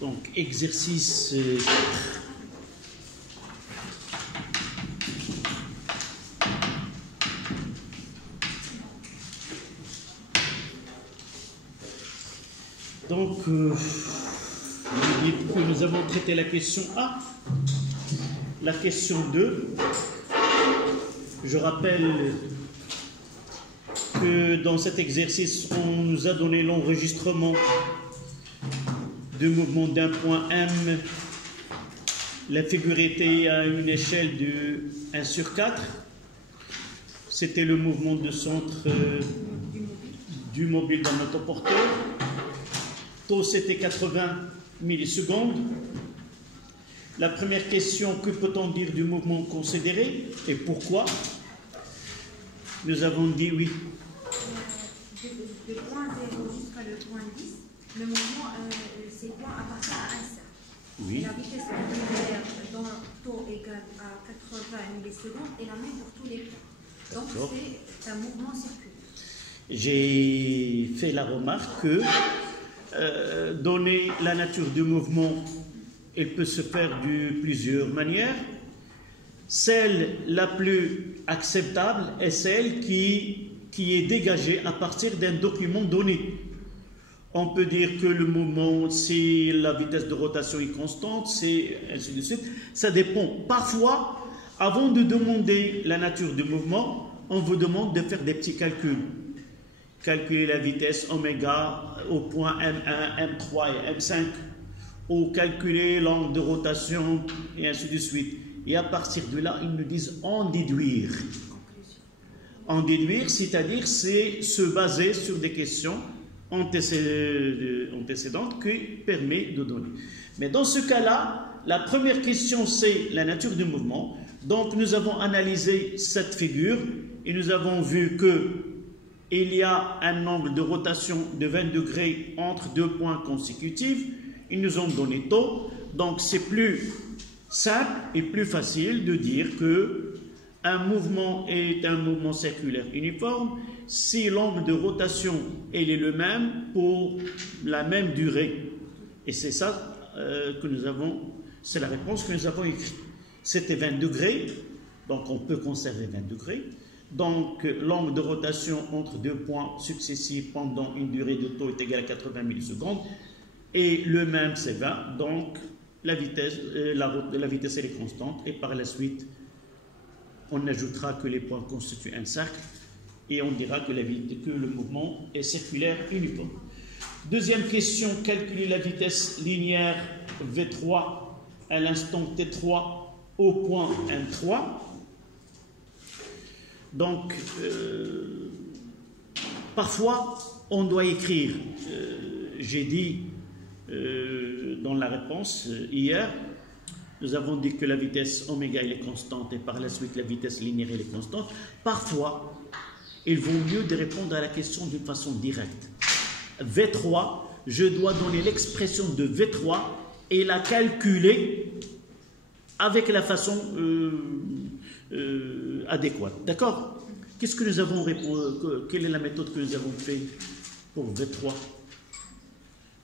Donc, exercice 4. Donc, nous avons traité la question A. La question 2. Je rappelle que dans cet exercice, on nous a donné l'enregistrement de mouvement d'un point M. La figure était à une échelle de 1 sur 4. C'était le mouvement de centre du mobile dans notre porteur. Taux, c'était 80 millisecondes. La première question, que peut-on dire du mouvement considéré et pourquoi? Nous avons dit oui. De point 0 jusqu'à le point 10, le mouvement, ces points appartiennent à un cercle. Oui. Et la vitesse angulaire dans taux égal à 80 millisecondes est la même pour tous les points. Donc c'est un mouvement circulaire. J'ai fait la remarque que donner la nature du mouvement, il peut se faire de plusieurs manières. Celle la plus acceptable est celle qui est dégagée à partir d'un document donné. On peut dire que le mouvement, si la vitesse de rotation est constante, c'est ainsi de suite. Ça dépend. Parfois, avant de demander la nature du mouvement, on vous demande de faire des petits calculs. Calculer la vitesse oméga au point M1, M3 et M5, ou calculer l'angle de rotation, et ainsi de suite. Et à partir de là, ils nous disent en déduire. En déduire, c'est-à-dire c'est se baser sur des questions antécédentes qui permet de donner. Mais dans ce cas-là, la première question, c'est la nature du mouvement. Donc, nous avons analysé cette figure et nous avons vu que il y a un angle de rotation de 20 degrés entre deux points consécutifs. Ils nous ont donné taux. Donc, c'est plus simple et plus facile de dire que un mouvement est un mouvement circulaire uniforme si l'angle de rotation est le même pour la même durée. Et c'est ça que nous avons, c'est la réponse que nous avons écrite. C'était 20 degrés, donc on peut conserver 20 degrés. Donc, l'angle de rotation entre deux points successifs pendant une durée de taux est égale à 80 millisecondes. Et le même, c'est 20. Donc, la vitesse, elle est constante. Et par la suite, on ajoutera que les points constituent un cercle. Et on dira que le mouvement est circulaire uniforme. Deuxième question, calculer la vitesse linéaire V3 à l'instant T3 au point M3. Donc, parfois, on doit écrire, j'ai dit dans la réponse hier, nous avons dit que la vitesse oméga elle est constante et par la suite la vitesse linéaire elle est constante. Parfois, il vaut mieux de répondre à la question d'une façon directe. V3, je dois donner l'expression de V3 et la calculer avec la façon adéquate. D'accord? Qu'est-ce que nous avons répondu? Quelle est la méthode que nous avons fait pour V3?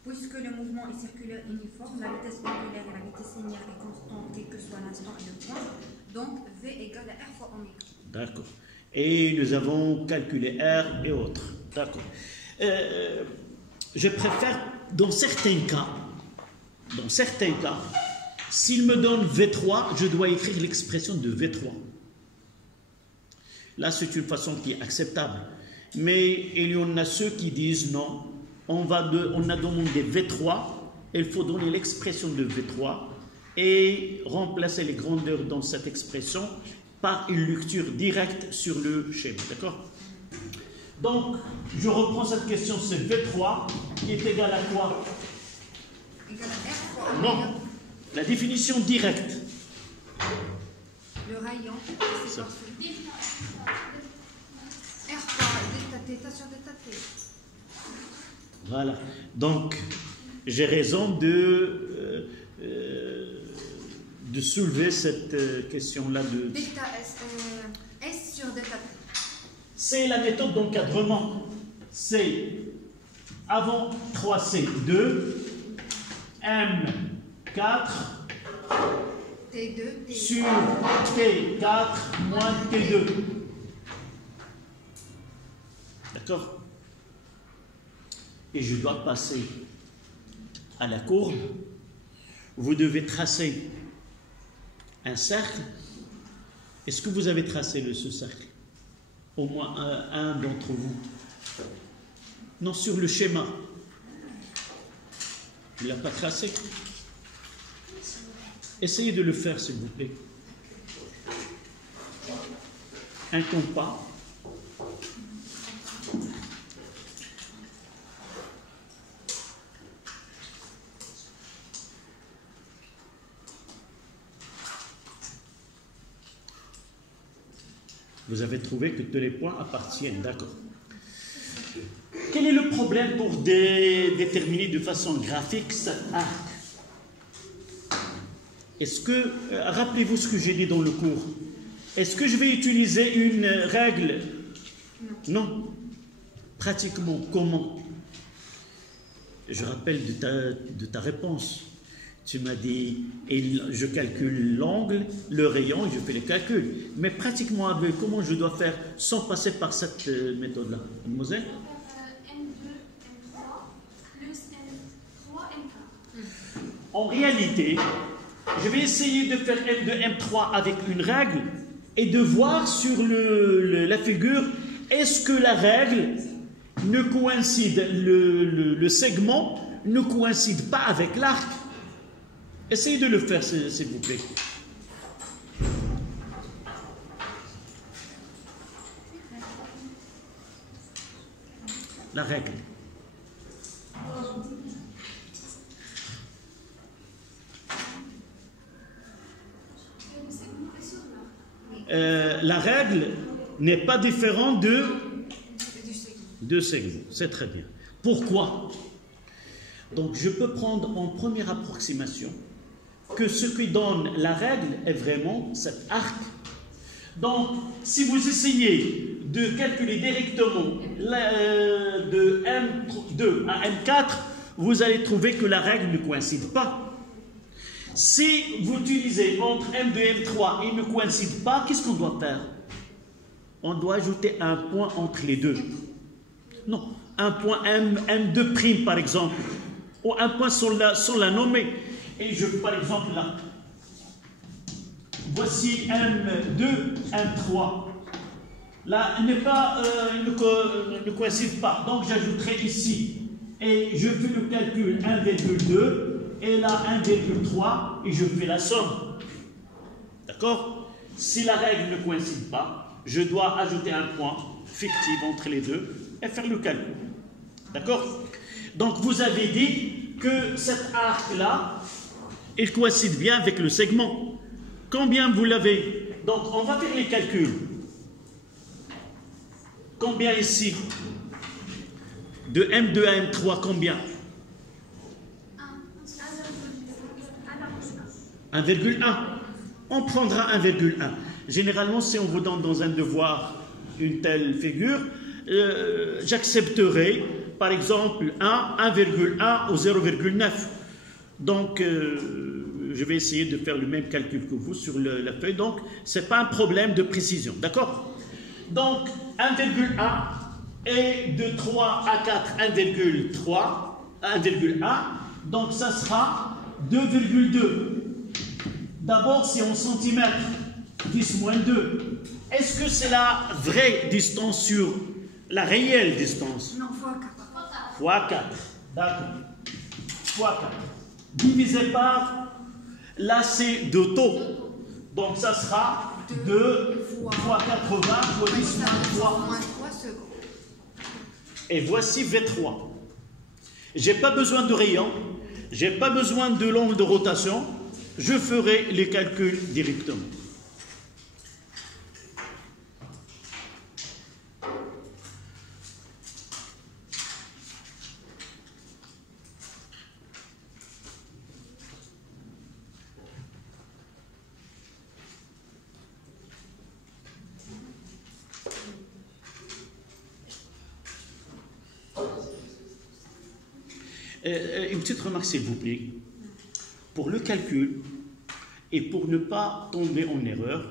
Puisque le mouvement est circulaire uniforme, la vitesse angulaire et la vitesse linéaire est constante, quel que soit l'instant et le point. Donc, V égale à R fois oméga. D'accord. Et nous avons calculé R et autres. D'accord. Je préfère, dans certains cas, s'il me donne V3, je dois écrire l'expression de V3. Là, c'est une façon qui est acceptable. Mais il y en a ceux qui disent non, on a demandé V3, il faut donner l'expression de V3 et remplacer les grandeurs dans cette expression par une lecture directe sur le schéma. D'accord? Donc, je reprends cette question, c'est V3 qui est égal à quoi? Égal à R fois oméga. Non, la définition directe. Le rayon, c'est parce que R fois delta θ sur delta t. Voilà. Donc, j'ai raison de soulever cette question-là de... Delta S sur delta t. C'est la méthode d'encadrement. C'est avant 3C 2, M4 T2 sur T4 moins T2. D'accord? Et je dois passer à la courbe. Vous devez tracer un cercle. Est-ce que vous avez tracé ce cercle? Au moins un d'entre vous. Non, sur le schéma. Il ne l'a pas tracé. Essayez de le faire, s'il vous plaît. Un compas. Vous avez trouvé que tous les points appartiennent, d'accord. Quel est le problème pour déterminer de façon graphique cet arc? Est-ce que, rappelez-vous ce que j'ai dit dans le cours, est-ce que je vais utiliser une règle? Non. Pratiquement, comment? Je rappelle de ta réponse. Tu m'as dit, je calcule l'angle, le rayon, je fais les calculs. Mais pratiquement, comment je dois faire sans passer par cette méthode-là? Mademoiselle? M2, M3, plus M3, M4. En réalité, je vais essayer de faire M2, M3 avec une règle et de voir sur la figure, est-ce que la règle ne coïncide, le segment ne coïncide pas avec l'arc? Essayez de le faire, s'il vous plaît. La règle. La règle n'est pas différente de segments. C'est très bien. Pourquoi? Donc, je peux prendre en première approximation que ce qui donne la règle est vraiment cet arc. Donc, si vous essayez de calculer directement de M2 à M4, vous allez trouver que la règle ne coïncide pas. Si vous utilisez entre M2 et M3 et il ne coïncide pas, qu'est-ce qu'on doit faire? On doit ajouter un point entre les deux. Non, un point M2' par exemple, ou un point sans la nommer. Et je, par exemple, là, voici M2, M3. Là, ne coïncide pas. Donc, j'ajouterai ici. Et je fais le calcul 1,2. Et là, 1,3. Et je fais la somme. D'accord? Si la règle ne coïncide pas, je dois ajouter un point fictif entre les deux et faire le calcul. D'accord? Donc, vous avez dit que cet arc-là, il coïncide bien avec le segment. Combien vous l'avez? Donc, on va faire les calculs. Combien ici? De M2 à M3, combien? 1,1. On prendra 1,1. Généralement, si on vous donne dans un devoir une telle figure, j'accepterai, par exemple, 1,1 ou 0,9. Donc, je vais essayer de faire le même calcul que vous sur la feuille. Donc, ce n'est pas un problème de précision. D'accord? Donc, 1,1 et de 3 à 4, 1,1. Donc, ça sera 2,2. D'abord, c'est en centimètres. 10 moins 2. Est-ce que c'est la vraie distance sur la réelle distance? Non, fois 4. Fois 4. D'accord. Fois 4. Divisé par l'AC de taux. Donc ça sera 2 fois 80 fois 10 moins 3. Moins 3 secondes. Et voici V3. Je n'ai pas besoin de rayon. Je n'ai pas besoin de l'angle de rotation. Je ferai les calculs directement. Une petite remarque, s'il vous plaît. pour le calcul et pour ne pas tomber en erreur,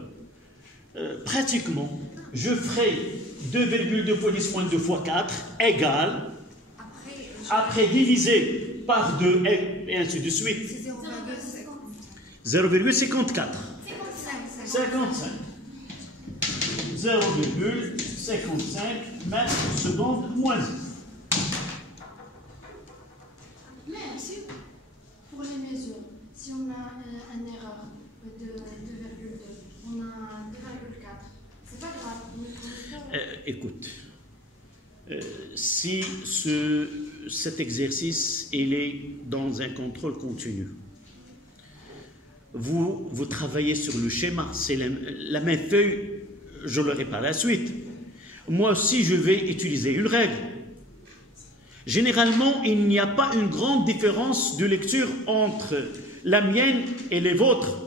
pratiquement, je ferai 2,2 police moins 2 fois 4 égale, après divisé par 2 et ainsi de suite, 0,54. 55. 0,55 mètres secondes moins 1. Mais si, pour les mesures, si on a une erreur de 2,2, on a 2,4, c'est pas grave. Écoute, si cet exercice il est dans un contrôle continu, vous travaillez sur le schéma, c'est la même feuille, je l'aurai par la suite. Moi aussi, je vais utiliser une règle. Généralement, il n'y a pas une grande différence de lecture entre la mienne et les vôtres.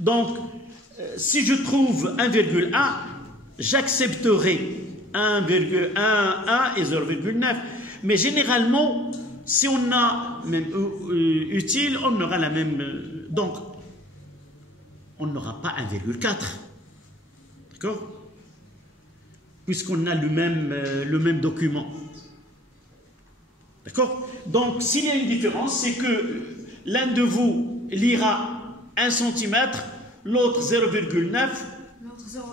Donc, si je trouve 1,1, j'accepterai 1,11 et 0,9. Mais généralement, si on a même utile, on aura la même. Donc, on n'aura pas 1,4. D'accord? Puisqu'on a le même document. D'accord? Donc, s'il y a une différence, c'est que l'un de vous lira 1 cm, l'autre 0,9,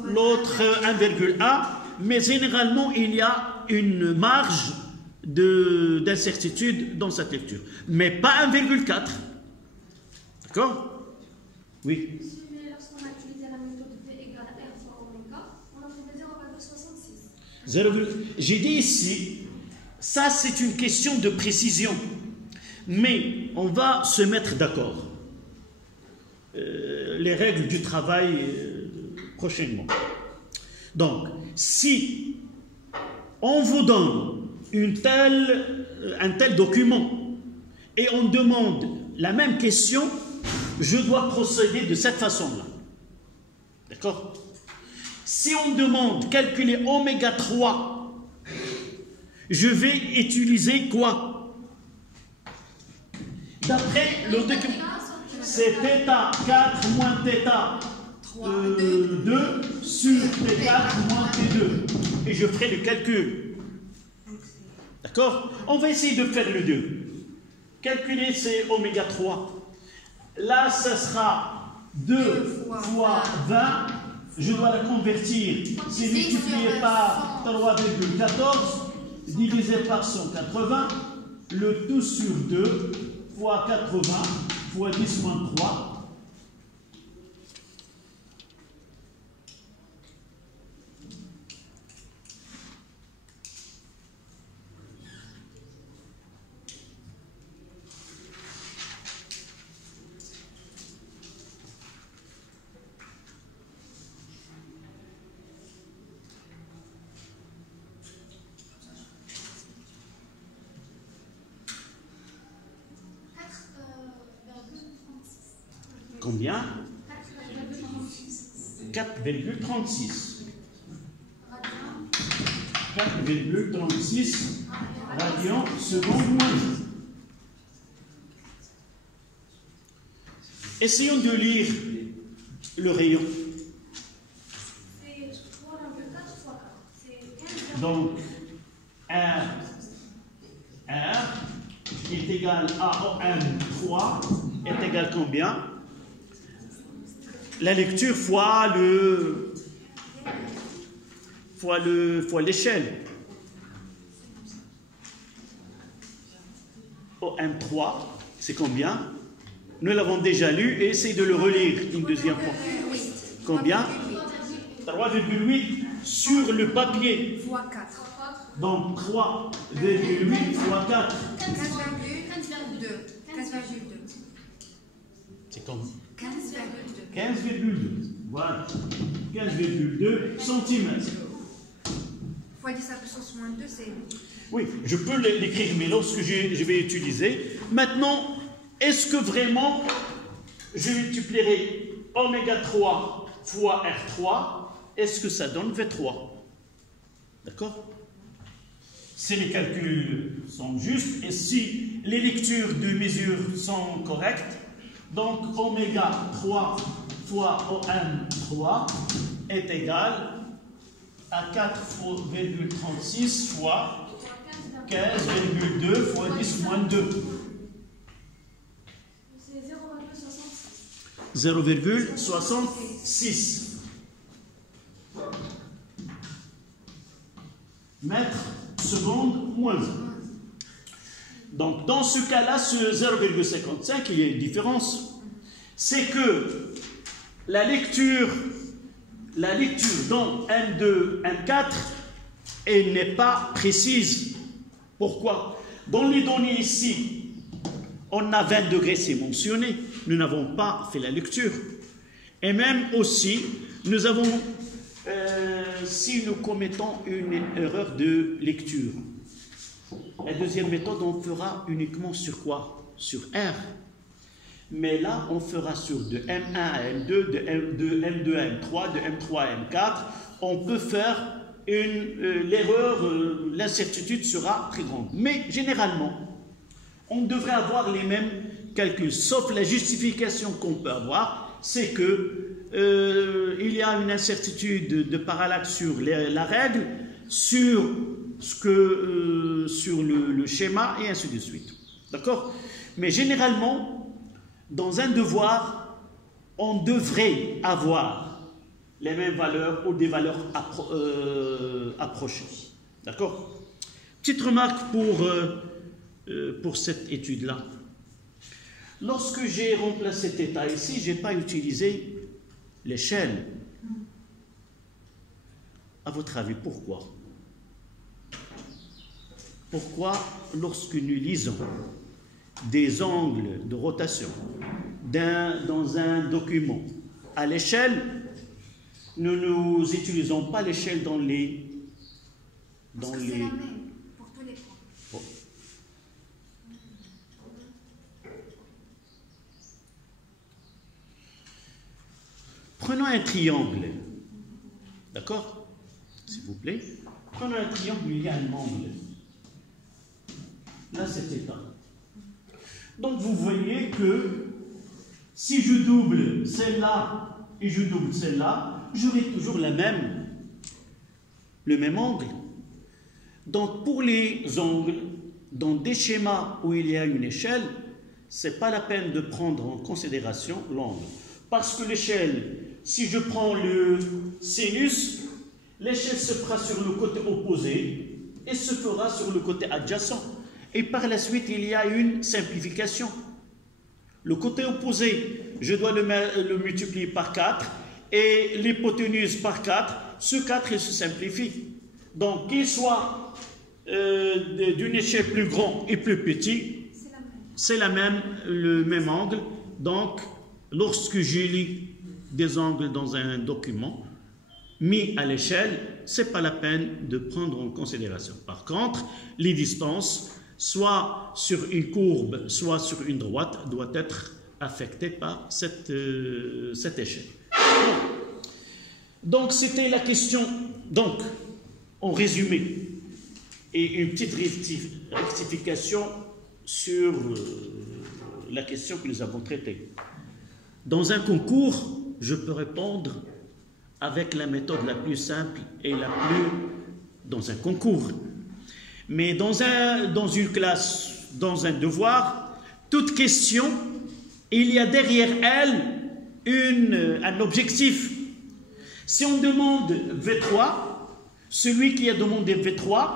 l'autre 1,1, mais généralement, il y a une marge d'incertitude dans cette lecture. Mais pas 1,4. D'accord? Oui. Lorsqu'on a utilisé la méthode V égale R fois oméga, on a trouvé 0,66. J'ai dit ici, ça c'est une question de précision. Mais on va se mettre d'accord. Les règles du travail prochainement. Donc, si on vous donne un tel document et on demande la même question, je dois procéder de cette façon-là. D'accord? Si on me demande calculer oméga 3, je vais utiliser quoi? D'après le document, c'est θ 4 moins θ 2 sur T4 moins T2. Et je ferai le calcul. D'accord? On va essayer de faire le 2. Calculer, c'est oméga 3. Là, ça sera 2 fois 20. Je dois la convertir. C'est multiplié par 3,14 divisé par 180. Le tout sur 2 fois 80 fois 10 moins 3. Combien? 4,36. 4,36 radians seconde moins. Essayons de lire le rayon. C'est 3,4 fois 4. C'est 15. Donc, R est égal à M3 est égal combien? La lecture fois l'échelle. OM3, c'est combien? Nous l'avons déjà lu et essayez de le relire une deuxième fois. Combien? 3,8 sur le papier. Fois 4. Donc 3,8 fois 4. 15,2. 15,2. C'est combien? 15,2. 15,2. Voilà. 15,2 cm. Fois 10 à puissance moins 2, c'est... Oui, je peux l'écrire, mais lorsque je vais utiliser. Maintenant, est-ce que vraiment je multiplierai oméga 3 fois R3, est-ce que ça donne V3? D'accord? Si les calculs sont justes et si les lectures de mesure sont correctes, Donc, oméga 3 fois OM 3 est égal à 4,36 fois 15,2 fois 10 moins 2. C'est 0,66. 0,66 mètres secondes moins 1. Donc, dans ce cas-là, ce 0,55, il y a une différence. C'est que la lecture dans M2, M4, elle n'est pas précise. Pourquoi? Dans les données ici, on a 20 degrés, c'est mentionné. Nous n'avons pas fait la lecture. Et même aussi, nous avons, si nous commettons une erreur de lecture, la deuxième méthode, on fera uniquement sur quoi? Sur R. Mais là, on fera sur de M1 à M2, de M2 à M3, de M3 à M4. On peut faire l'erreur, l'incertitude sera très grande. Mais généralement, on devrait avoir les mêmes calculs, sauf la justification qu'on peut avoir, c'est que il y a une incertitude de parallaxe sur la règle, sur le schéma et ainsi de suite. D'accord? Mais généralement, dans un devoir, on devrait avoir les mêmes valeurs ou des valeurs approchées. D'accord? Petite remarque pour cette étude-là. Lorsque j'ai remplacé θ ici, je n'ai pas utilisé l'échelle. À votre avis, pourquoi? Pourquoi, lorsque nous lisons des angles de rotation dans un document à l'échelle, nous n'utilisons pas l'échelle dans les... C'est la même pour tous les points. Bon. Prenons un triangle, d'accord? S'il vous plaît. Prenons un triangle où il y a un angle. Là, c'est θ. Donc, vous voyez que si je double celle-là et je double celle-là, j'aurai toujours le même angle. Donc, pour les angles, dans des schémas où il y a une échelle, ce n'est pas la peine de prendre en considération l'angle. Parce que l'échelle, si je prends le sinus, l'échelle se fera sur le côté opposé et se fera sur le côté adjacent. Et par la suite, il y a une simplification. Le côté opposé, je dois le multiplier par 4 et l'hypoténuse par 4. Ce 4, il se simplifie. Donc, qu'il soit d'une échelle plus grande et plus petit, c'est le même angle. Donc, lorsque je lis des angles dans un document mis à l'échelle, ce n'est pas la peine de prendre en considération. Par contre, les distances, soit sur une courbe, soit sur une droite, doit être affectée par cette échelle. Donc, c'était la question. Donc, en résumé, et une petite rectification sur la question que nous avons traitée. Dans un concours, je peux répondre avec la méthode la plus simple et la plus... dans un concours. Mais dans une classe, dans un devoir, toute question, il y a derrière elle un objectif. Si on demande V3, celui qui a demandé V3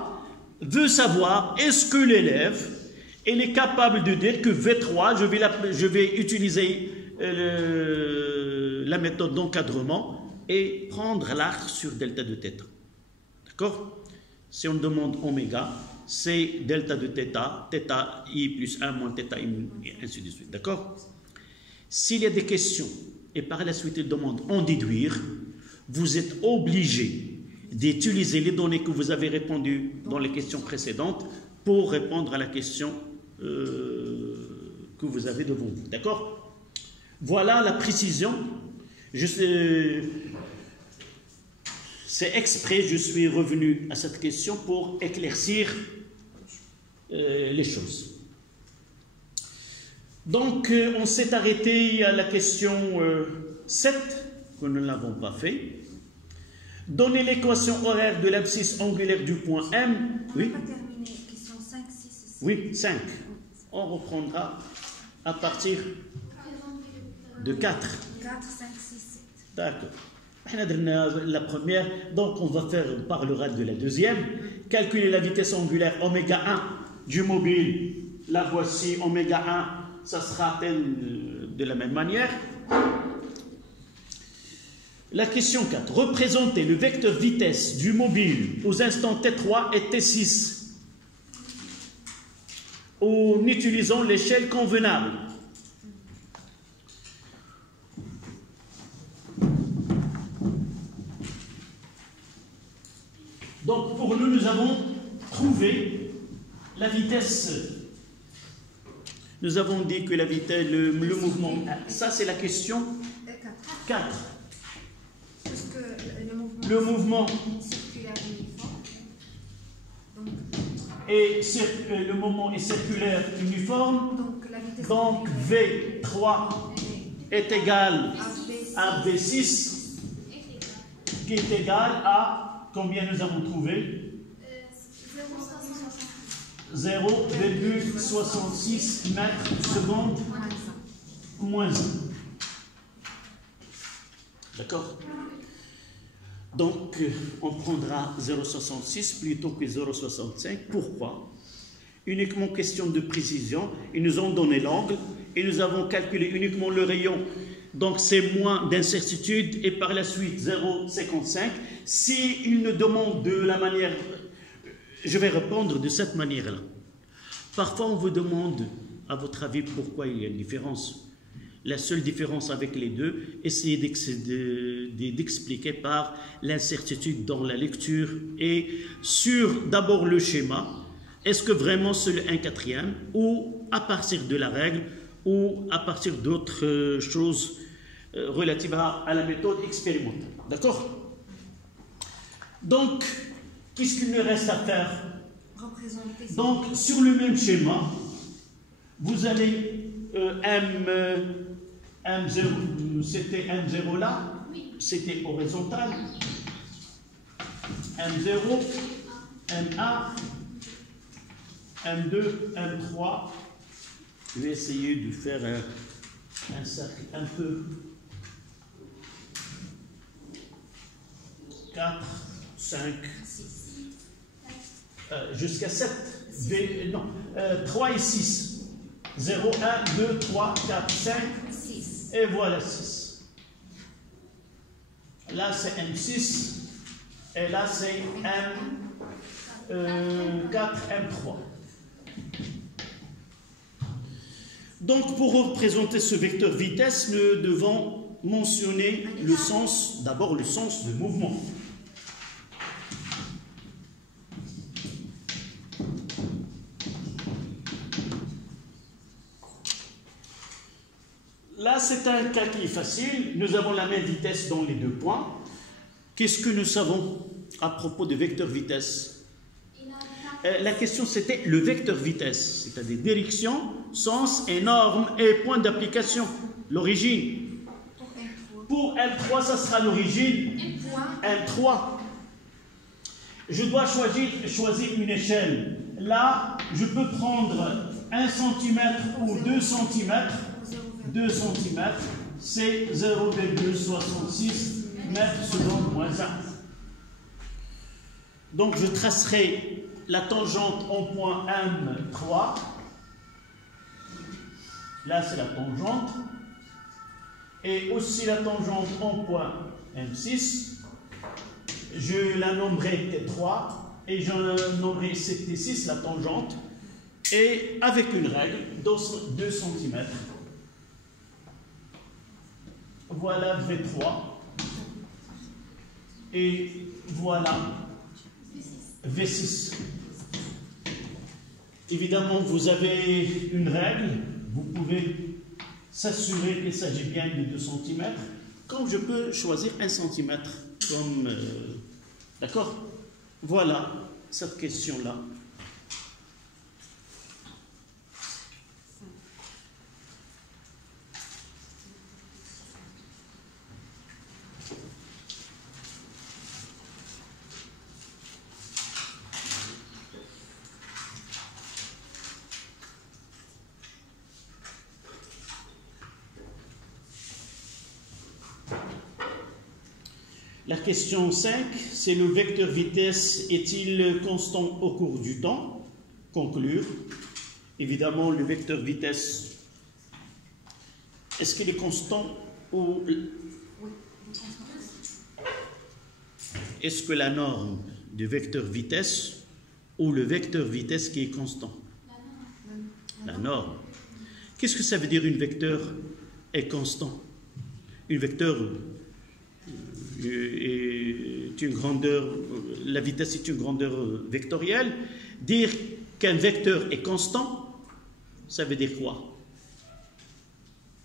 veut savoir est-ce que l'élève est capable de dire que V3, je vais utiliser la méthode d'encadrement et prendre l'arc sur delta de θ. D'accord? Si on demande oméga, c'est delta de θ, θi plus 1 moins θi, et ainsi de suite. D'accord? S'il y a des questions, et par la suite il demande en déduire, vous êtes obligé d'utiliser les données que vous avez répondues dans les questions précédentes pour répondre à la question que vous avez devant vous. D'accord? Voilà la précision. C'est exprès, je suis revenu à cette question pour éclaircir les choses. Donc, on s'est arrêté à la question 7, que nous ne l'avons pas fait. Donner l'équation horaire de l'abscisse angulaire du point M. Oui. On n'a pas terminé. Question 5, 6 et 7. Oui, 5. On reprendra à partir de 4. 4, 5, 6, 7. D'accord. La première, donc on parlera de la deuxième. Calculer la vitesse angulaire oméga 1 du mobile. La voici, oméga 1, ça sera-t-elle de la même manière? La question 4. Représenter le vecteur vitesse du mobile aux instants T3 et T6 en utilisant l'échelle convenable. Donc pour nous, nous avons trouvé la vitesse. Nous avons dit que la vitesse, le mouvement, ça c'est la question 4. Parce que le mouvement circulaire uniforme. et le mouvement est circulaire uniforme. Donc la vitesse Donc V3 est égal à V6 qui est égal à combien nous avons trouvé? 0,66 mètres seconde moins 1. D'accord? Donc, on prendra 0,66 plutôt que 0,65. Pourquoi? Uniquement question de précision. Ils nous ont donné l'angle et nous avons calculé uniquement le rayon. Donc, c'est moins d'incertitude et par la suite 0,55. S'ils nous demandent de la manière... Je vais répondre de cette manière-là. Parfois, on vous demande, à votre avis, pourquoi il y a une différence. La seule différence avec les deux, essayez d'expliquer par l'incertitude dans la lecture et sur d'abord le schéma. Est-ce que vraiment c'est le 1/4 ou à partir de la règle ou à partir d'autres choses relatives à la méthode expérimentale. D'accord? Donc, qu'est-ce qu'il nous reste à faire? Donc, sur le même schéma, vous allez M0, c'était M0 là, c'était horizontal. M0, M1, M2, M3. Je vais essayer de faire un cercle un peu. 4, 5, jusqu'à 7. Non, 3 et 6. 0, 1, 2, 3, 4, 5. 6. Et voilà 6. Là, c'est M6. Et là, c'est M4, M3. Donc, pour représenter ce vecteur vitesse, nous devons mentionner le sens, d'abord le sens de mouvement. Là, c'est un cas qui est facile. Nous avons la même vitesse dans les deux points. Qu'est-ce que nous savons à propos de vecteur vitesse? La question, c'était le vecteur vitesse, c'est-à-dire direction, sens et norme et point d'application, l'origine. Pour L3, ça sera l'origine L3. Je dois choisir une échelle. Là, je peux prendre 1 cm ou 2 cm. 2 cm, c'est 0,66 mètres seconde moins 1. Donc, je tracerai la tangente en point M3. Là, c'est la tangente. Et aussi la tangente en point M6. Je la nommerai T3 et je nommerai T6, la tangente. Et avec une règle, 2 cm. Voilà V3. Et voilà V6. Évidemment, vous avez une règle. Vous pouvez s'assurer qu'il s'agit bien de 2 cm. Comme je peux choisir 1 cm. Comme, d'accord? Voilà cette question-là. La question 5, c'est le vecteur vitesse est-il constant au cours du temps? Conclure. Évidemment, le vecteur vitesse, est-ce qu'il est constant ou est-ce que la norme du vecteur vitesse ou le vecteur vitesse qui est constant? La norme. Qu'est-ce que ça veut dire une vecteur est constant? Une vecteur est une grandeur, la vitesse est une grandeur vectorielle. Dire qu'un vecteur est constant, ça veut dire quoi?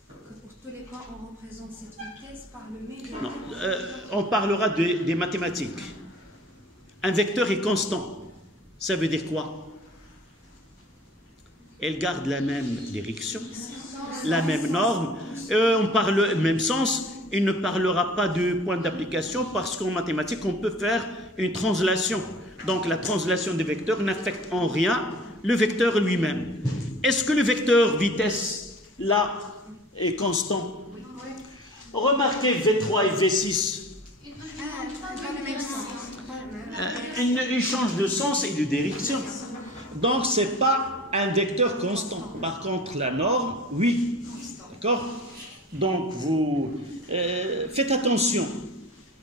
Que pour tous les points, on représente cette vitesse par le même. Non, on parlera des mathématiques. Un vecteur est constant, ça veut dire quoi? Elle garde la même direction, la même norme, on parle le même sens. Il ne parlera pas de point d'application parce qu'en mathématiques, on peut faire une translation. Donc la translation des vecteurs n'affecte en rien le vecteur lui-même. Est-ce que le vecteur vitesse, là, est constant? Remarquez V3 et V6. Il change de sens et de direction. Donc ce n'est pas un vecteur constant. Par contre, la norme, oui. D'accord? Donc vous faites attention.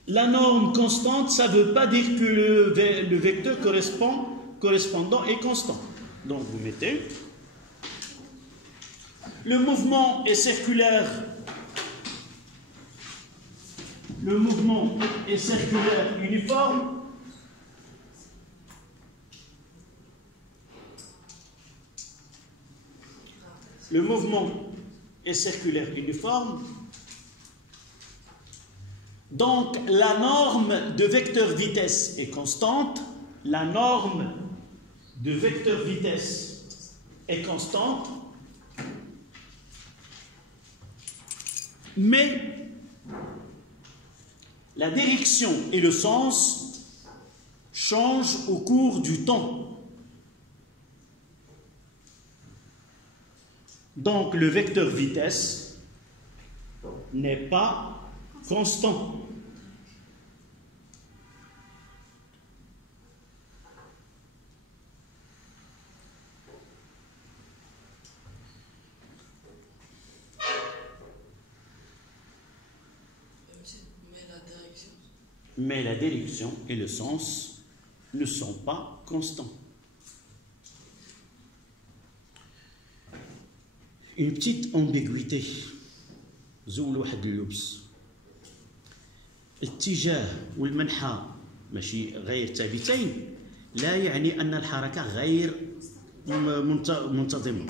La norme constante, ça ne veut pas dire que le vecteur correspondant est constant. Donc vous mettez. Le mouvement est circulaire. Le mouvement est circulaire uniforme. Le mouvement est circulaire uniforme. Donc, la norme de vecteur vitesse est constante. La norme de vecteur vitesse est constante. Mais la direction et le sens changent au cours du temps. Donc, le vecteur vitesse n'est pas constant. Mais la direction et le sens ne sont pas constants. Une petite ambiguïté. زول واحد اللبس. الاتجاه والمنحى ماشي غير ثابتين لا يعني أن الحركة غير منتظمة.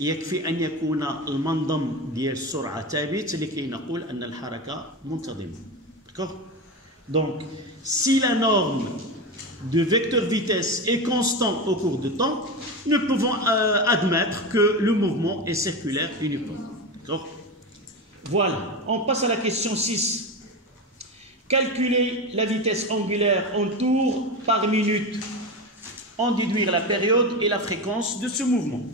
يكفي أن يكون المنظم ديال السرعة ثابت لكي نقول أن الحركة منتظمة. D'accord? Donc, si la norme de vecteur vitesse est constante au cours du temps, nous pouvons admettre que le mouvement est circulaire uniforme. D'accord? Voilà, on passe à la question 6. Calculer la vitesse angulaire en tours par minute, en déduire la période et la fréquence de ce mouvement.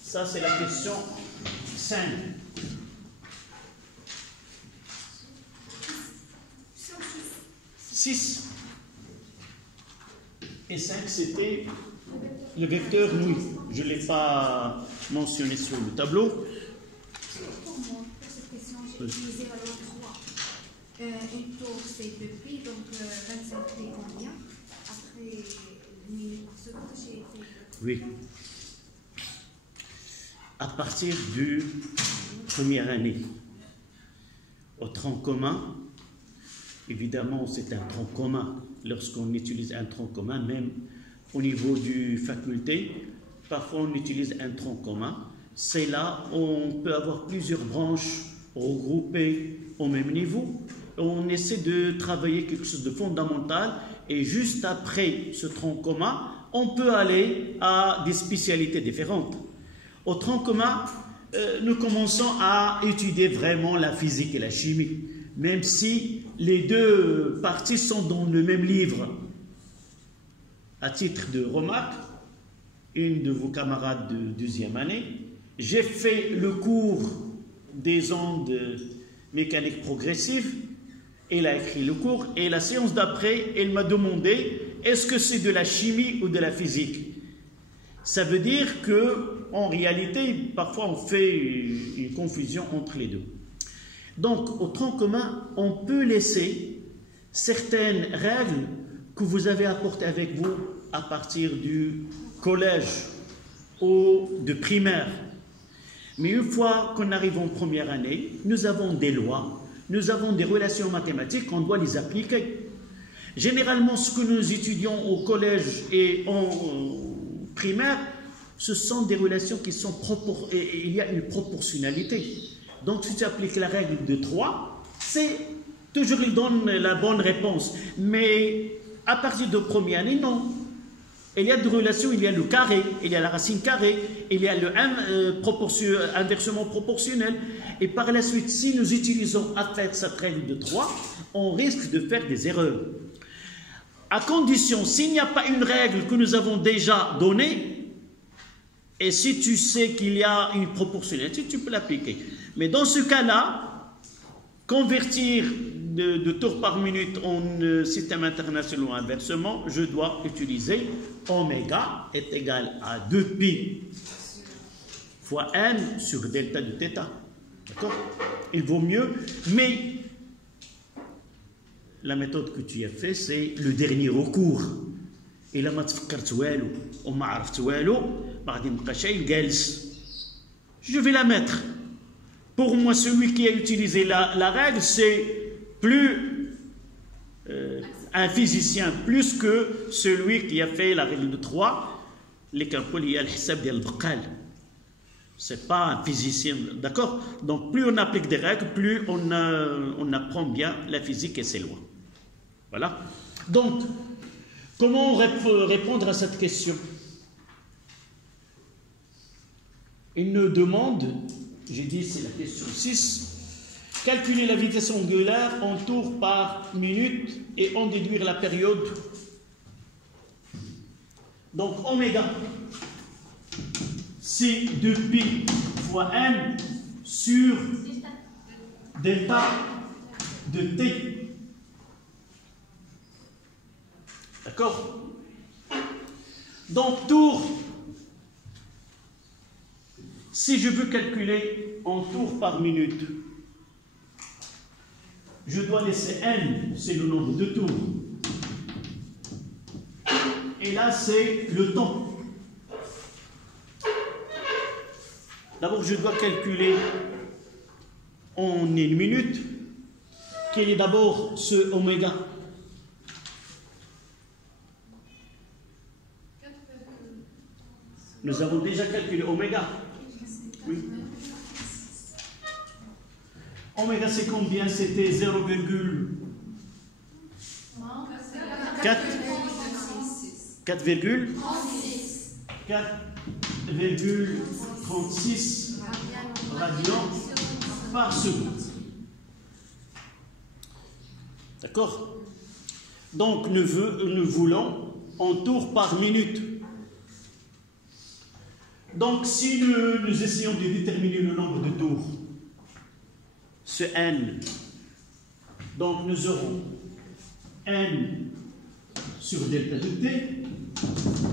Ça, c'est la question 5. 6 et 5, c'était le vecteur oui. Je ne l'ai pas mentionné sur le tableau. Pour moi, pour cette question, j'ai utilisé la loi 3. Une tour, c'est 2 pi, donc 25 pi combien? Après, minute par seconde, j'ai fait... Oui. À partir de première année, au tronc commun, évidemment, c'est un tronc commun. Lorsqu'on utilise un tronc commun, même au niveau du faculté, parfois on utilise un tronc commun. C'est là où on peut avoir plusieurs branches regroupées au même niveau. On essaie de travailler quelque chose de fondamental et juste après ce tronc commun, on peut aller à des spécialités différentes. Au tronc commun, nous commençons à étudier vraiment la physique et la chimie, même si les deux parties sont dans le même livre. À titre de remarque, une de vos camarades de 2e année, j'ai fait le cours des ondes mécaniques progressives. Il a écrit le cours et la séance d'après, il m'a demandé est-ce que c'est de la chimie ou de la physique? Ça veut dire que en réalité, parfois on fait une confusion entre les deux. Donc, au tronc commun, on peut laisser certaines règles que vous avez apportées avec vous à partir du collège ou de primaire. Mais une fois qu'on arrive en première année, nous avons des lois, nous avons des relations mathématiques, on doit les appliquer. Généralement, ce que nous étudions au collège et en primaire, ce sont des relations qui sont il y a une proportionnalité. Donc, si tu appliques la règle de 3, c'est toujours il donne la bonne réponse. Mais à partir de première année, non. Il y a des relations, il y a le carré, il y a la racine carrée, il y a le inversement proportionnel. Et par la suite, si nous utilisons à faire cette règle de 3, on risque de faire des erreurs. À condition, s'il n'y a pas une règle que nous avons déjà donnée, et si tu sais qu'il y a une proportionnalité, tu peux l'appliquer. Mais dans ce cas-là, convertir de tours par minute en système international ou inversement, je dois utiliser oméga est égal à 2pi fois n sur delta de θ. D'accord? Il vaut mieux, mais la méthode que tu as fait, c'est le dernier recours. Et là, je vais la mettre. Pour moi, celui qui a utilisé la règle, c'est plus un physicien, plus que celui qui a fait la règle de 3. Les calculs, il y a le hisab de al-Baqal. Ce n'est pas un physicien, d'accord? Donc, plus on applique des règles, plus on apprend bien la physique et ses lois. Voilà. Donc, comment répondre à cette question? Il nous demande, j'ai dit c'est la question 6, calculer la vitesse angulaire en tours par minute et en déduire la période. Donc, oméga, c'est 2pi fois n sur delta de t. D'accord? Donc, tour, si je veux calculer en tours par minute, je dois laisser n, c'est le nombre de tours. Et là, c'est le temps. D'abord, je dois calculer en une minute. Quel est d'abord ce oméga? Nous avons déjà calculé oméga. Oui. Oméga, c'est combien? C'était 4,36 radians par seconde. D'accord? Donc, nous voulons en tours par minute. Donc, si nous essayons de déterminer le nombre de tours, ce n, donc nous aurons n sur delta de t,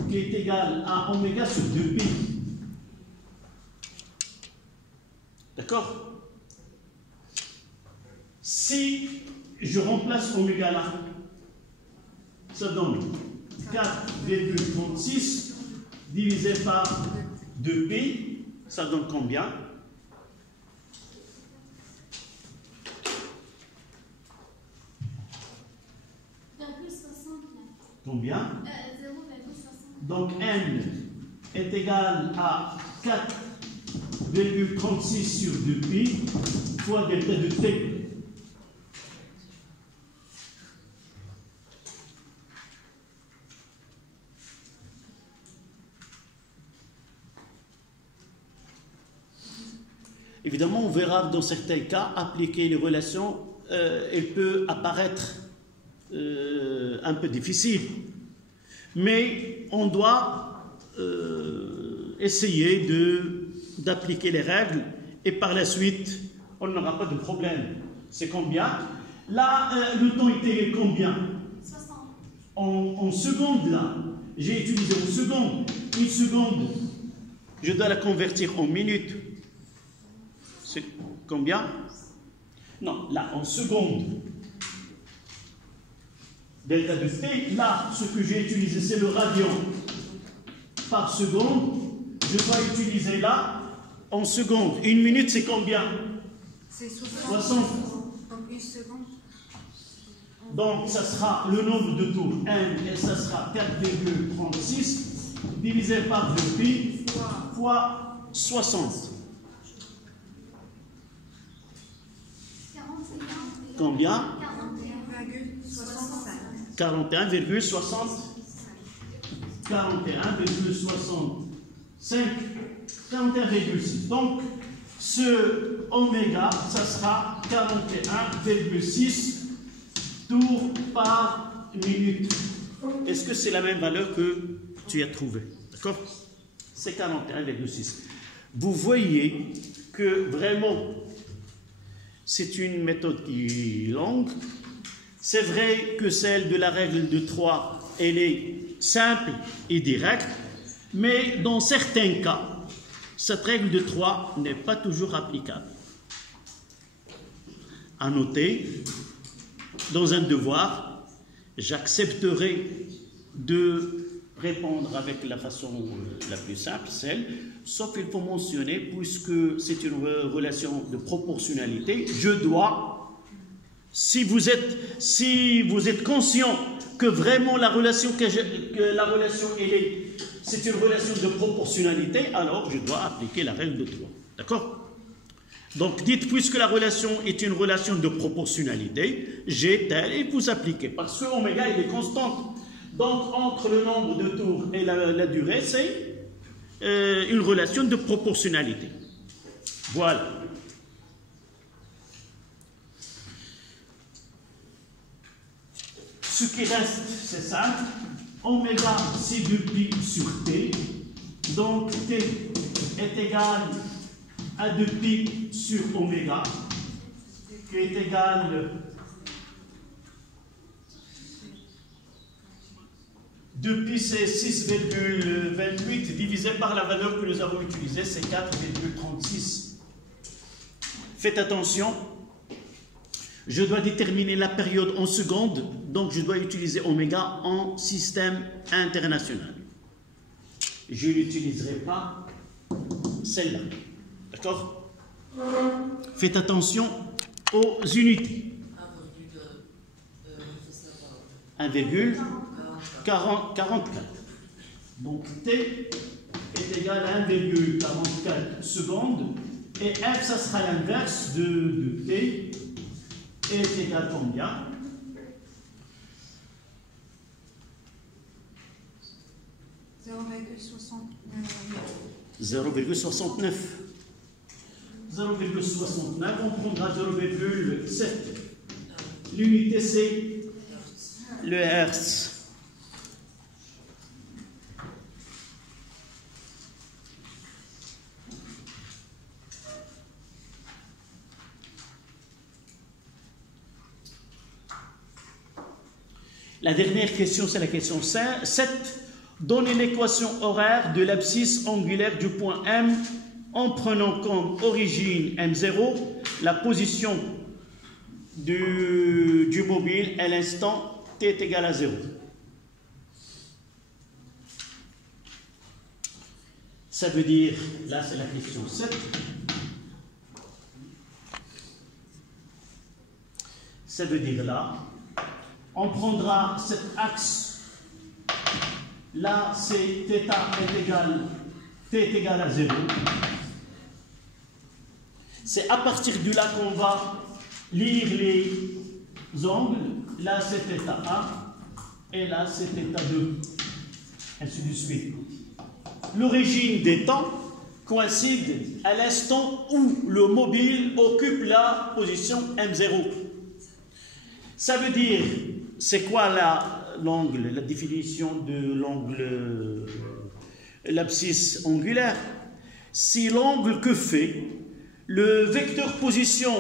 qui est égal à oméga sur 2pi. D'accord? Si je remplace oméga là, ça donne 4,36 divisé par 2pi, ça donne combien? Combien? 0,60. Donc n est égal à 4,36 sur 2pi fois delta de t. Évidemment, on verra dans certains cas, appliquer les relations, elle peut apparaître un peu difficile. Mais on doit essayer d'appliquer les règles et par la suite on n'aura pas de problème. C'est combien? Là, le temps était combien? 60. En secondes, là. J'ai utilisé en secondes. Une seconde, je dois la convertir en minutes. C'est combien? Non, là, en secondes. Delta de T, là, ce que j'ai utilisé, c'est le radian par seconde. Je dois utiliser là, en secondes. Une minute, c'est combien? C'est 60. Donc une seconde. Donc, ça sera le nombre de tours n, et ça sera 4,36 divisé par 2pi fois 60. Combien? 41,65. 41,6. Donc, ce oméga, ça sera 41,6 tours par minute. Est-ce que c'est la même valeur que tu as trouvée? D'accord? C'est 41,6. Vous voyez que vraiment, c'est une méthode qui est longue. C'est vrai que celle de la règle de 3, elle est simple et directe, mais dans certains cas, cette règle de 3 n'est pas toujours applicable. À noter, dans un devoir, j'accepterai de répondre avec la façon la plus simple, celle, sauf il faut mentionner, puisque c'est une relation de proportionnalité, je dois, si vous êtes conscient que vraiment la relation c'est une relation de proportionnalité, alors je dois appliquer la règle de 3. D'accord? Donc dites, puisque la relation est une relation de proportionnalité, G tel, et vous appliquez. Parce que oméga, il est constant. Donc entre le nombre de tours et la durée, c'est une relation de proportionnalité. Voilà. Ce qui reste, c'est simple. Oméga, c'est 2pi sur T. Donc T est égal à 2pi sur oméga, qui est égal 2pi, c'est 6,28 divisé par la valeur que nous avons utilisée, c'est 4,36. Faites attention, je dois déterminer la période en secondes, donc je dois utiliser oméga en système international. Je n'utiliserai pas celle-là. D'accord? Faites attention aux unités. 1,44. Donc T est égal à 1,44 secondes. Et F, ça sera l'inverse de T. Est égal à combien? 0,69. 0,69, on prendra 0,7. L'unité, c'est le Hertz. La dernière question, c'est la question 7. Donnez l'équation horaire de l'abscisse angulaire du point M en prenant comme origine M0 la position du mobile à l'instant t est égal à 0. Ça veut dire, là c'est la question 7, ça veut dire là, on prendra cet axe, là c'est θ t est égal à 0. C'est à partir de là qu'on va lire les angles. Là c'est θ1 et là c'est θ2, ainsi de suite. L'origine des temps coïncide à l'instant où le mobile occupe la position M0. Ça veut dire, c'est quoi l'angle, la définition de l'abscisse angulaire? C'est l'angle que fait le vecteur position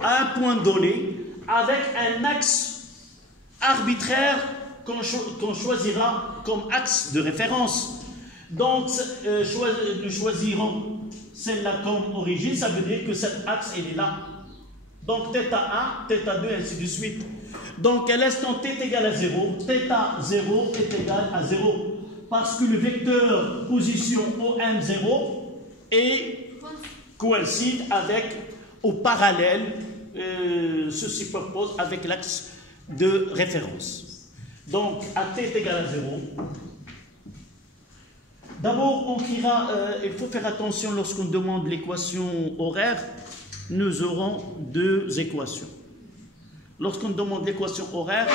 à un point donné avec un axe arbitraire qu'on choisira comme axe de référence. Donc, nous choisirons celle-là comme origine, ça veut dire que cet axe, il est là. Donc, θ1, θ2, ainsi de suite. Donc, à l'instant t est égal à 0, θ0 est égal à 0. Parce que le vecteur position OM0 coïncide avec, au parallèle, se superpose avec l'axe de référence. Donc, à t est égal à 0. D'abord, on criera, il faut faire attention lorsqu'on demande l'équation horaire, nous aurons deux équations. Lorsqu'on demande l'équation horaire,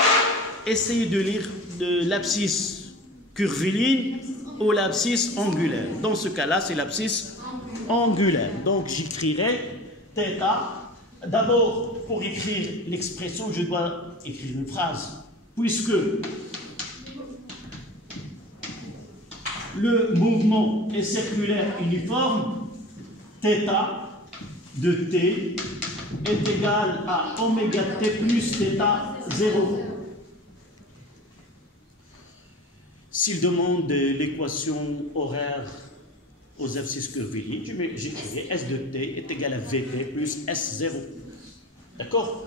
essayez de lire de l'abscisse curviligne ou l'abscisse angulaire. Dans ce cas-là, c'est l'abscisse angulaire. Donc, j'écrirai θ. D'abord, pour écrire l'expression, je dois écrire une phrase. Puisque le mouvement est circulaire uniforme, θ de t est égal à oméga t plus θ0. S'il demande l'équation horaire aux abscisses curvilignes, j'écrirai S de t est égal à Vt plus S0. D'accord?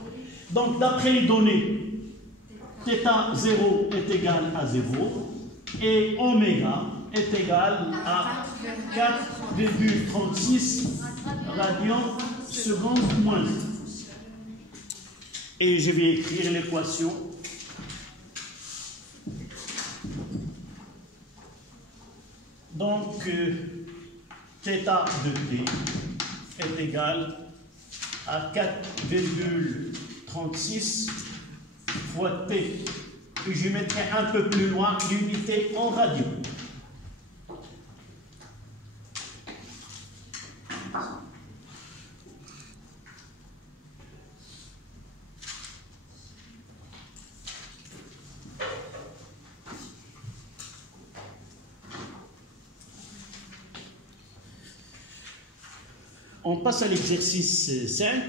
Donc, d'après les données, θ0 est égal à 0 et oméga est égal à 4,36 radians seconde moins. Et je vais écrire l'équation. Donc, θ de t est égal à 4,36 fois t. Et je mettrai un peu plus loin l'unité en radians. On passe à l'exercice 5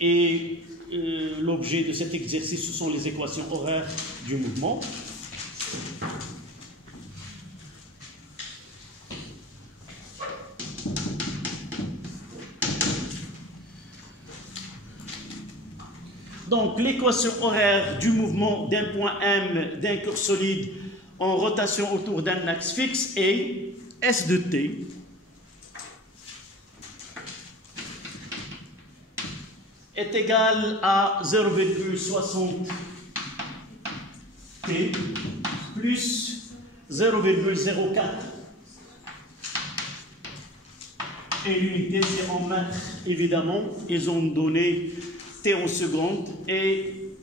et l'objet de cet exercice, ce sont les équations horaires du mouvement. Donc, l'équation horaire du mouvement d'un point M d'un corps solide en rotation autour d'un axe fixe est S de t est égal à 0,60 t plus 0,04. Et l'unité, c'est en mètres, évidemment. Ils ont donné t en secondes et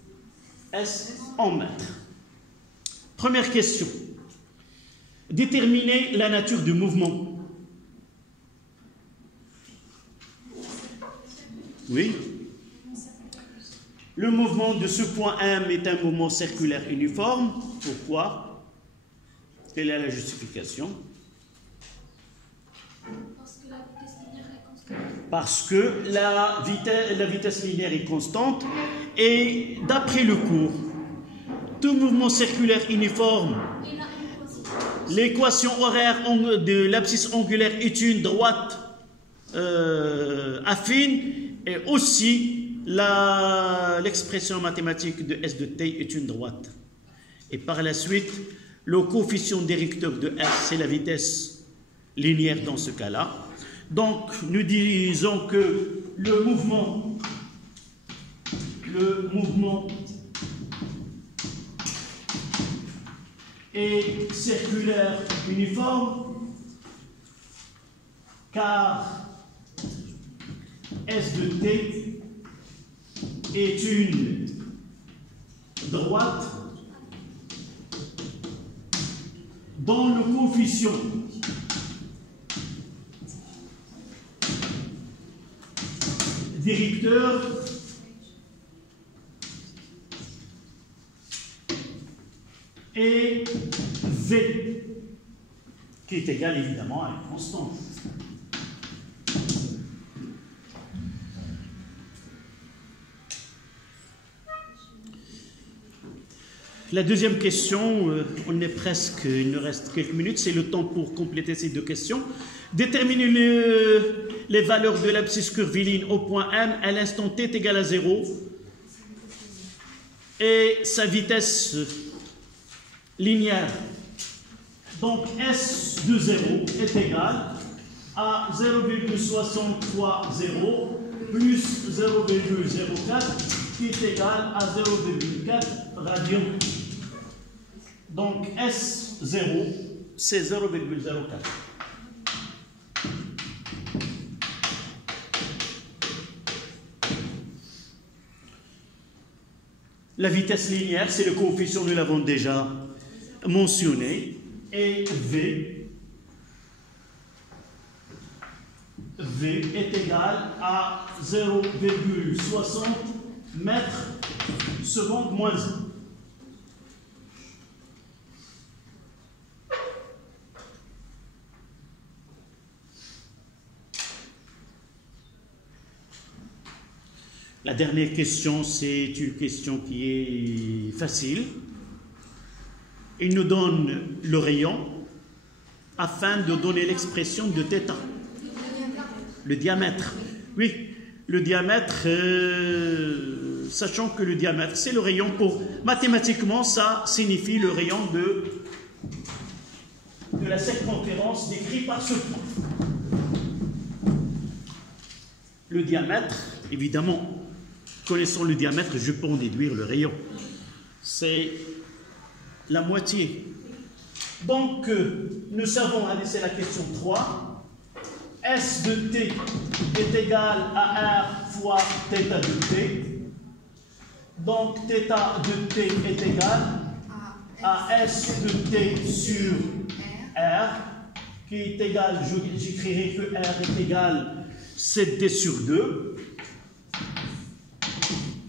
s en mètres. Première question. Déterminer la nature du mouvement. Oui. Le mouvement de ce point M est un mouvement circulaire uniforme. Pourquoi? Quelle est la justification? Parce que la vitesse linéaire est constante et d'après le cours, tout mouvement circulaire uniforme, l'équation horaire de l'abscisse angulaire est une droite affine et aussi l'expression mathématique de S de t est une droite. Et par la suite, le coefficient directeur de R, c'est la vitesse linéaire dans ce cas-là. Donc, nous disons que le mouvement est circulaire uniforme car S de t est une droite dont le coefficient directeur est V, qui est égal évidemment à une constante. La deuxième question, on est presque, il nous reste quelques minutes, c'est le temps pour compléter ces deux questions. Déterminer les valeurs de l'abscisse curviligne au point M à l'instant t est égal à 0 et sa vitesse linéaire. Donc S de 0 est égal à 0,60 fois 0 plus 0,04 qui est égal à 0,4 radian. Donc S0 c'est 0,04. La vitesse linéaire, c'est le coefficient, nous l'avons déjà mentionné, et V est égal à 0,60 mètres seconde moins 1. La dernière question, c'est une question qui est facile. Il nous donne le rayon afin de donner l'expression de θ. Le diamètre. Oui, le diamètre, sachant que le diamètre, c'est le rayon pour... Mathématiquement, ça signifie le rayon de la circonférence décrit par ce point. Le diamètre, évidemment, connaissant le diamètre, je peux en déduire le rayon. C'est la moitié. Donc, nous savons, allez, c'est la question 3. S de t est égal à R fois θ de t. Donc, θ de t est égal à S de t sur R, qui est égal, j'écrirai que R est égal 7t sur 2,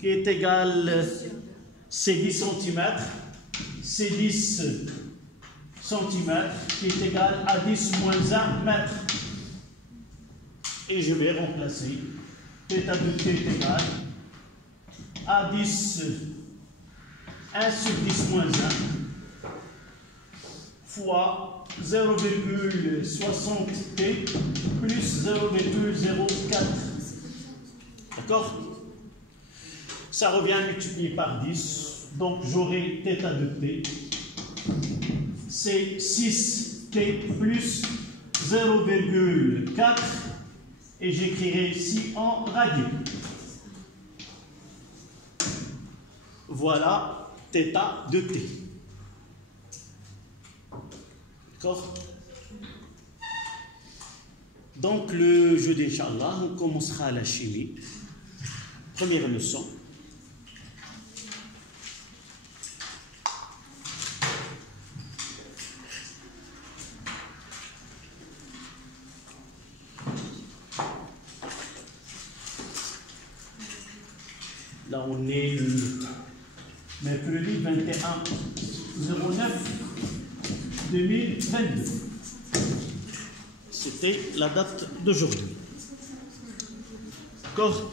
qui est égal, c'est 10 cm, c'est 10 cm, qui est égal à 10 moins 1 mètre. Et je vais remplacer θ de t est égal à 10, 1 sur 10 moins 1 fois 0,60t plus 0,04. D'accord? Ça revient multiplié par 10. Donc j'aurai θ de t. C'est 6t plus 0,4. Et j'écrirai ici en radian. Voilà θ de t. D'accord? Donc le jeudi, Inch'Allah, on commencera la chimie. Première leçon. Là, on est le mercredi 21/09/2022. C'était la date d'aujourd'hui. D'accord?